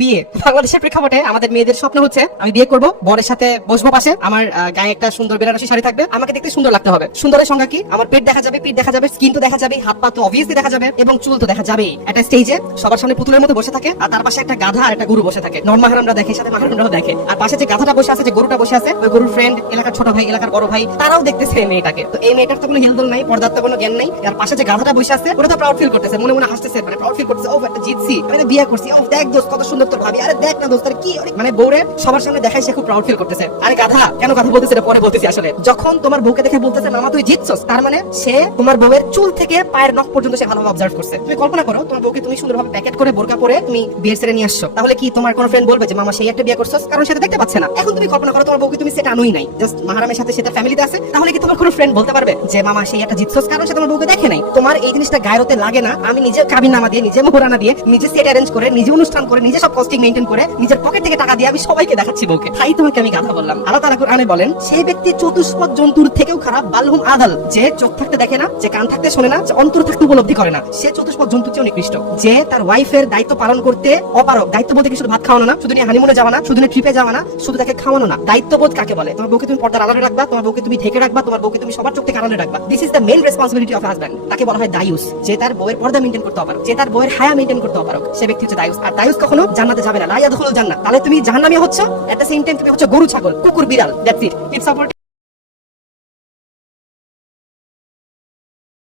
বিয়ে বাংলাদেশের প্রেক্ষাপটে আমাদের মেয়েদের স্বপ্ন হচ্ছে আমি বিয়ে করব, বরের সাথে বসবো পাশে, আমার গায়ে একটা সুন্দর বেনারসি শাড়ি থাকবে, আমাকে দেখতে সুন্দর লাগতে হবে। সুন্দরের সংজ্ঞা কি? আমার পেট দেখা যাবে, পিঠ দেখা যাবে, স্কিন তো দেখা যাবে, হাত পা তো অবভিয়াসলি দেখা যাবে, এবং চুল তো দেখা যাবেই। একটা স্টেজে সবার সামনে পুতুলের মতো বসে থাকে, আর তার পাশে একটা গাধা আর একটা গরু বসে থাকে। নন মাহারামরা দেখে, সাথে মাহারামরাও দেখে, আর পাশে যে গাধাটা বসে আছে, যে গরুটা বসে আছে, ওই গরুর ফ্রেন্ড, এলাকার ছোট ভাই, এলাকার বড় ভাই, তারাও দেখতেছে এই মেয়েটাকে। তো এই মেয়েটার তো কোনো হিলদোল নাই, পর্দার তো কোনো জ্ঞান নাই। আর পাশে যে গাধাটা বসে আছে, ওটা তো প্রাউড ফিল করতেছে, মনে মনে হাসতেছে, মানে প্রাউড ফিল করতেছে, ও একটা জিতছি, আমি তো বিয়ে করছি, ও দেখ দোস্ত কত সুন্দর তোর ভাবি, আরে দেখ না দোস্ত কি, মানে বউরে সবার সামনে দেখাই সে খুব প্রাউড ফিল করতেছে। আরে গাধা, কেন কথা বলতেছে এটা পরে বলতেছি। আসলে যখন তোমার বউকে দেখে বলতেছে মামা তুই জিতছস, তার মানে সে তোমার বউয়ের চুল থেকে পায়ের নখ পর্যন্ত সে ভালোভাবে অবজার্ভ করছে। তুমি কল্পনা করো, তোমার বউকে তুমি সুন্দরভাবে প্যাকেট করে বোরকা পরে তুমি বিয়ের সেরে নিয়ে আসছো, তাহলে কি তোমার কোন ফ্রেন্ড বলবে যে মামা সেই একটা বিয়ে করছস? কারণ সেটা দেখতে পাচ্ছে না। এখন তুমি কল্পনা করো তোমার বউকে তুমি সেটা আনোই নাই, জাস্ট মাহারামের সাথে সেটা ফ্যামিলিতে আছে, তাহলে কি তোমার কোন ফ্রেন্ড বলতে পারবে যে মামা সেই একটা জিতছস? কারণ সে তোমার বউকে দেখে নাই। তোমার এই জিনিসটা গায়রতে লাগে না। আমি নিজে কাবিননামা দিয়ে, নিজে মোহরানা দিয়ে, নিজে সেট অ্যারেঞ্জ করে, নিজে অনুষ্ঠান করে, নিজে সব কস্টিং মেইনটেইন করে, নিজের পকেট থেকে টাকা দিয়ে আমি সবাইকে দেখাচ্ছি বউকে। তাই তোমাকে আমি গাধা বললাম। আল্লাহ তাআলা কুরআনে বলেন, সেই ব্যক্তি চতুষ্পদ জন্তুর থেকেও খারাপ, বালহুম আদাল, যে চোখ থাকতে দেখে না, যে কান থাকতে শোনে না, যে অন্তর থাকতে উপলব্ধি করে না, সে চতুষ্পদ জন্তুর চেয়ে নিকৃষ্ট। যে তার ওয়াইফের দায়িত্ব পালন করতে অপারক। দায়িত্ব বলতে কি শুধু ভাত খাওয়ানো না, শুধু নিয়ে হানিমুনে যাওয়া না, শুধু নিয়ে ট্রিপে যাওয়া না, শুধু তাকে খাওয়ানো না। দায়িত্ববোধ কাকে বলে? তোমার বউকে তুমি পর্দার আড়ালে রাখবা, তোমার বউকে তুমি ঢেকে রাখবা, তোমার বউকে তুমি সবার চোখ থেকে আড়ালে রাখবা। This is the main responsibility of husband. তাকে বলা হয় দায়ুস। যে তার বউয়ের পর্দা মেইনটেইন করতে অপারক, যে তার বউয়ের হায়া মেইনটেইন করতে অপারক, সে ব্যক্তি হচ্ছে দায়ুস। আর দায়ুস কখনো জান্নাতে যাবে না, লা ইয়াদখুলুল জান্নাহ। তাহলে তুমি জাহান্নামী হচ্ছ, এট দ্য সেম টাইম তুমি হচ্ছে গরু ছাগল, কুকুর বিড়াল। That's it. Keep support.